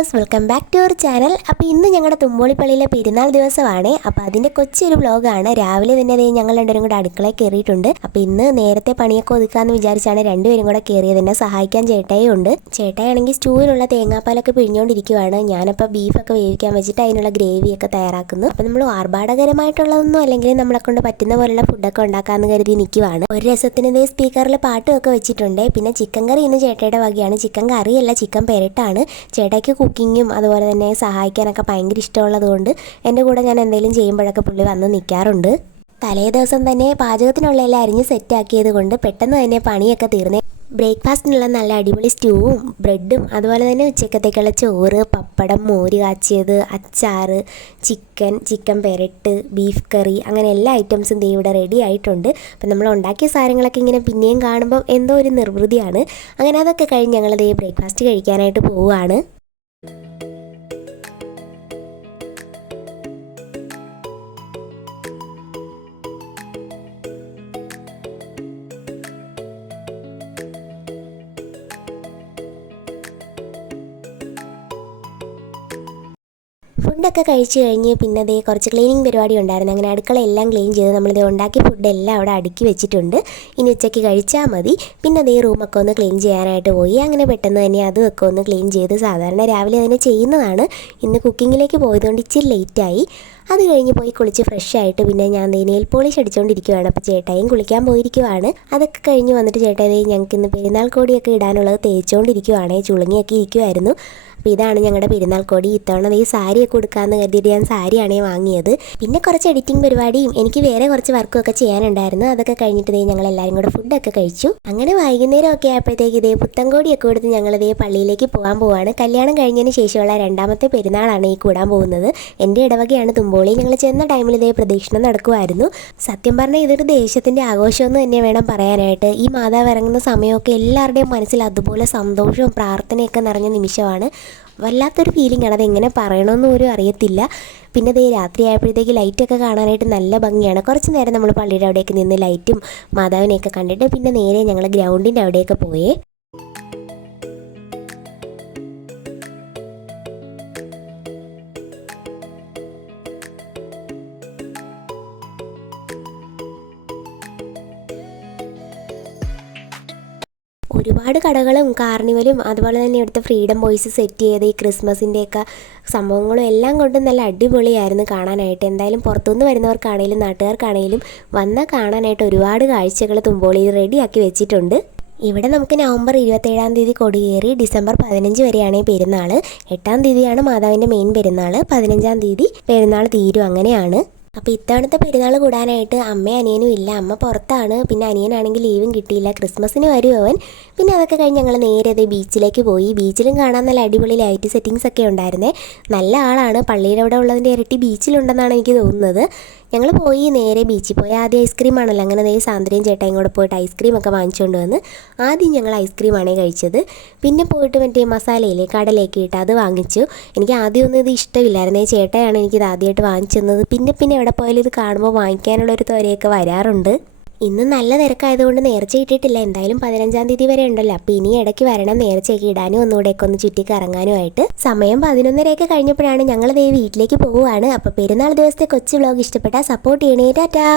Viewers, welcome back to our channel. അപ്പോൾ ഇന്ന് ഞങ്ങളുടെ തുമ്പോളിപ്പള്ളിയിലെ പെരുന്നാൾ ദിവസമാണ്. അപ്പോൾ അതിൻ്റെ കൊച്ചൊരു വ്ലോഗാണ്. രാവിലെ തന്നെ ഞങ്ങൾ രണ്ടുപേരും കൂടെ അടുക്കളയിൽ കയറിയിട്ടുണ്ട്. അപ്പോൾ ഇന്ന് നേരത്തെ പണിയൊക്കെ ഒതുക്കാമെന്ന് വിചാരിച്ചാണ് രണ്ടുപേരും കൂടെ കയറിയത്. എന്നെ സഹായിക്കാൻ ചേട്ടായും ഉണ്ട്. ചേട്ടായാണെങ്കിൽ സ്റ്റൂവിനുള്ള തേങ്ങാപ്പാലൊക്കെ പിഴിഞ്ഞുകൊണ്ടിരിക്കുവാണ്. ഞാനപ്പോൾ ബീഫൊക്കെ വേവിക്കാൻ വെച്ചിട്ട് അതിനുള്ള ഗ്രേവിയൊക്കെ തയ്യാറാക്കുന്നു. അപ്പോൾ നമ്മൾ ആർഭാടകരമായിട്ടുള്ളതൊന്നും അല്ലെങ്കിൽ നമ്മളെ കൊണ്ട് പറ്റുന്ന പോലുള്ള ഫുഡൊക്കെ ഉണ്ടാക്കാമെന്ന് കരുതി നിൽക്കുവാണ്. ഒരു രസത്തിന് സ്പീക്കറിൽ പാട്ടുമൊക്കെ വെച്ചിട്ടുണ്ട്. പിന്നെ ചിക്കൻ കറി ഇന്ന് ചേട്ടയുടെ വകയാണ്. Chicken കറിയല്ല, chicken പെരട്ടാണ്. ചേട്ടായിക്ക് കുക്കിങ്ങും അതുപോലെ തന്നെ സഹായിക്കാനൊക്കെ ഭയങ്കര ഇഷ്ടമുള്ളത് കൊണ്ട് എൻ്റെ കൂടെ ഞാൻ എന്തെങ്കിലും ചെയ്യുമ്പോഴൊക്കെ പുള്ളി വന്ന് നിൽക്കാറുണ്ട്. തലേ ദിവസം തന്നെ പാചകത്തിനുള്ള എല്ലാം അരിഞ്ഞ് സെറ്റാക്കിയത് കൊണ്ട് പെട്ടെന്ന് തന്നെ പണിയൊക്കെ തീർന്നേ. ബ്രേക്ക്ഫാസ്റ്റിനുള്ള നല്ല അടിപൊളി സ്റ്റൂവും ബ്രെഡും അതുപോലെ തന്നെ ഉച്ചക്കത്തേക്കുള്ള ചോറ്, പപ്പടം, മോര് കാച്ചിയത്, അച്ചാർ, ചിക്കൻ പെരട്ട്, ബീഫ് കറി, അങ്ങനെ എല്ലാ ഐറ്റംസും ഇവിടെ റെഡി ആയിട്ടുണ്ട്. അപ്പം നമ്മൾ ഉണ്ടാക്കിയ സാധനങ്ങളൊക്കെ ഇങ്ങനെ പിന്നെയും കാണുമ്പം എന്തോ ഒരു നിർവൃതിയാണ്. അങ്ങനെ അതൊക്കെ കഴിഞ്ഞ് ഞങ്ങൾ ബ്രേക്ക്ഫാസ്റ്റ് കഴിക്കാനായിട്ട് പോവുകയാണ്. ഫുഡൊക്കെ കഴിച്ച് കഴിഞ്ഞ് പിന്നെ കുറച്ച് ക്ലീനിങ് പരിപാടി ഉണ്ടായിരുന്നു. അങ്ങനെ അടുക്കളയെല്ലാം ക്ലീൻ ചെയ്ത് നമ്മളിത് ഉണ്ടാക്കിയ ഫുഡെല്ലാം അവിടെ അടുക്കി വെച്ചിട്ടുണ്ട്. ഇനി ഉച്ചയ്ക്ക് കഴിച്ചാൽ മതി. പിന്നെ റൂമൊക്കെ ഒന്ന് ക്ലീൻ ചെയ്യാനായിട്ട് പോയി. അങ്ങനെ പെട്ടെന്ന് തന്നെ അതുമൊക്കെ ഒന്ന് ക്ലീൻ ചെയ്ത് സാധാരണ രാവിലെ തന്നെ ചെയ്യുന്നതാണ്. ഇന്ന് കുക്കിങ്ങിലേക്ക് പോയതുകൊണ്ട് ഇച്ചിരി ലേറ്റായി. അത് കഴിഞ്ഞ് പോയി കുളിച്ച് ഫ്രഷ് ആയിട്ട് പിന്നെ ഞാൻ നെയിൽ പോളിഷ് അടിച്ചുകൊണ്ടിരിക്കുകയാണ്. അപ്പോൾ ചേട്ടായും കുളിക്കാൻ പോയിരിക്കുവാണ്. അതൊക്കെ കഴിഞ്ഞ് വന്നിട്ട് ചേട്ടായി ഞങ്ങൾക്ക് ഇന്ന് പെരുന്നാൾ കോടിയൊക്കെ ഇടാനുള്ളത് തേച്ചുകൊണ്ടിരിക്കുവാണ്. ചുളുങ്ങിയൊക്കെ ഇരിക്കുമായിരുന്നു. അപ്പോൾ ഇതാണ് ഞങ്ങളുടെ പെരുന്നാൾ കോടി. ഇത്തവണ സാരിയൊക്കെ കൊടുക്കാമെന്ന് കരുതിയിട്ട് ഞാൻ സാരിയാണേ വാങ്ങിയത്. പിന്നെ കുറച്ച് എഡിറ്റിംഗ് പരിപാടിയും എനിക്ക് വേറെ കുറച്ച് വർക്കൊക്കെ ചെയ്യാനുണ്ടായിരുന്നു. അതൊക്കെ കഴിഞ്ഞിട്ട് ഞങ്ങളെല്ലാവരും കൂടെ ഫുഡൊക്കെ കഴിച്ചു. അങ്ങനെ വൈകുന്നേരം ഒക്കെ ആയപ്പോഴത്തേക്ക് പുത്തൻകോടിയൊക്കെ കൊടുത്ത് ഞങ്ങൾ പള്ളിയിലേക്ക് പോകാൻ പോവാണ്. കല്യാണം കഴിഞ്ഞതിന് ശേഷമുള്ള രണ്ടാമത്തെ പെരുന്നാളാണ് ഈ കൂടാൻ പോകുന്നത്. എൻ്റെ ഇടവകയാണ് തുമ്പോളി. ഞങ്ങൾ ചെന്ന ടൈമിൽ പ്രദക്ഷിണം നടക്കുമായിരുന്നു. സത്യം പറഞ്ഞാൽ ഇതൊരു ദേശത്തിൻ്റെ ആഘോഷമെന്ന് തന്നെ വേണം പറയാനായിട്ട്. ഈ മാതാവ് ഇറങ്ങുന്ന സമയമൊക്കെ എല്ലാവരുടെയും മനസ്സിൽ അതുപോലെ സന്തോഷവും പ്രാർത്ഥനയൊക്കെ നിറഞ്ഞ നിമിഷമാണ്. വല്ലാത്തൊരു ഫീലിംഗ് ആണ്. അതെങ്ങനെ പറയണമെന്ന് പോലും അറിയത്തില്ല. പിന്നെ രാത്രി ആയപ്പോഴത്തേക്ക് ലൈറ്റൊക്കെ കാണാനായിട്ട് നല്ല ഭംഗിയാണ്. കുറച്ച് നേരം നമ്മൾ പള്ളിയുടെ അവിടെയൊക്കെ നിന്ന് ലൈറ്റും മാതാവിനെയൊക്കെ കണ്ടിട്ട് പിന്നെ നേരെ ഞങ്ങൾ ഗ്രൗണ്ടിൻ്റെ അവിടെയൊക്കെ പോയേ. ഒരുപാട് കടകളും കാർണിവലും അതുപോലെ തന്നെ ഇവിടുത്തെ ഫ്രീഡം ബോയ്സ് സെറ്റ് ചെയ്ത് ഈ ക്രിസ്മസിൻ്റെയൊക്കെ സംഭവങ്ങളും എല്ലാം കൊണ്ടും നല്ല അടിപൊളിയായിരുന്നു കാണാനായിട്ട്. എന്തായാലും പുറത്തുനിന്ന് വരുന്നവർക്കാണെങ്കിലും നാട്ടുകാർക്കാണെങ്കിലും വന്നാൽ കാണാനായിട്ട് ഒരുപാട് കാഴ്ചകൾ തുമ്പോളിയിൽ റെഡിയാക്കി വെച്ചിട്ടുണ്ട്. ഇവിടെ നമുക്ക് നവംബർ 27-ാം തീയതി കൊടിയേറി ഡിസംബർ 15 വരെയാണ് പെരുന്നാൾ. 8-ാം തീയതിയാണ് മാതാവിൻ്റെ മെയിൻ പെരുന്നാൾ. 15-ാം തീയതി പെരുന്നാൾ തീരും. അങ്ങനെയാണ്. അപ്പോൾ ഇത്തവണത്തെ പെരുന്നാൾ കൂടാനായിട്ട് അമ്മയും അനിയനും ഇല്ല. അമ്മ പുറത്താണ്. പിന്നെ അനിയനാണെങ്കിൽ ലീവും കിട്ടിയില്ല. ക്രിസ്മസിന് വരും അവൻ. പിന്നെ അതൊക്കെ കഴിഞ്ഞ് ഞങ്ങൾ നേരെ ബീച്ചിലേക്ക് പോയി. ബീച്ചിലും കാണാൻ നല്ല അടിപൊളി ലൈറ്റ് സെറ്റിങ്സ് ഒക്കെ ഉണ്ടായിരുന്നേ. നല്ല ആളാണ്. പള്ളിയുടെ അവിടെ ഉള്ളതിൻ്റെ ഇരട്ടി ബീച്ചിലുണ്ടെന്നാണ് എനിക്ക് തോന്നുന്നത്. ഞങ്ങൾ പോയി നേരെ ബീച്ചിൽ പോയി. ആദ്യം ഐസ്ക്രീം ആണല്ലോ. അങ്ങനെ സാന്ദ്രയും ചേട്ടായും കൂടെ പോയിട്ട് ഐസ്ക്രീമൊക്കെ വാങ്ങിച്ചുകൊണ്ട് വന്ന് ആദ്യം ഞങ്ങൾ ഐസ്ക്രീമാണ് കഴിച്ചത്. പിന്നെ പോയിട്ട് മറ്റേ മസാലയില്ലേ കടലേക്ക് ഇട്ട് അത് വാങ്ങിച്ചു. എനിക്ക് ആദ്യമൊന്നും ഇത് ഇഷ്ടമില്ലായിരുന്നേ. ചേട്ടയാണ് എനിക്കിത് ആദ്യമായിട്ട് വാങ്ങിച്ചത്. പിന്നെ എവിടെ പോയാലും ഇത് കാണുമ്പോൾ വാങ്ങിക്കാനുള്ളൊരു ത്വരയൊക്കെ വരാറുണ്ട്. ഇന്ന് നല്ല തിരക്കായതുകൊണ്ട് നേർച്ച ഇട്ടിട്ടില്ല. എന്തായാലും 15-ാം തീയതി വരെ ഉണ്ടല്ലോ. അപ്പോൾ ഇനി ഇടയ്ക്ക് വരണം നേർച്ചയൊക്കെ ഇടാനും ഒന്നുകൂടെയൊക്കെ ഒന്ന് ചുറ്റി കറങ്ങാനുമായിട്ട്. സമയം 11:30 കഴിഞ്ഞപ്പോഴാണ് ഞങ്ങൾ വീട്ടിലേക്ക് പോവുകയാണ്. അപ്പോൾ പെരുന്നാൾ ദിവസത്തെ കൊച്ചു വ്ലോഗ് ഇഷ്ടപ്പെട്ടാൽ സപ്പോർട്ട് ചെയ്യണേ. ടാറ്റാ.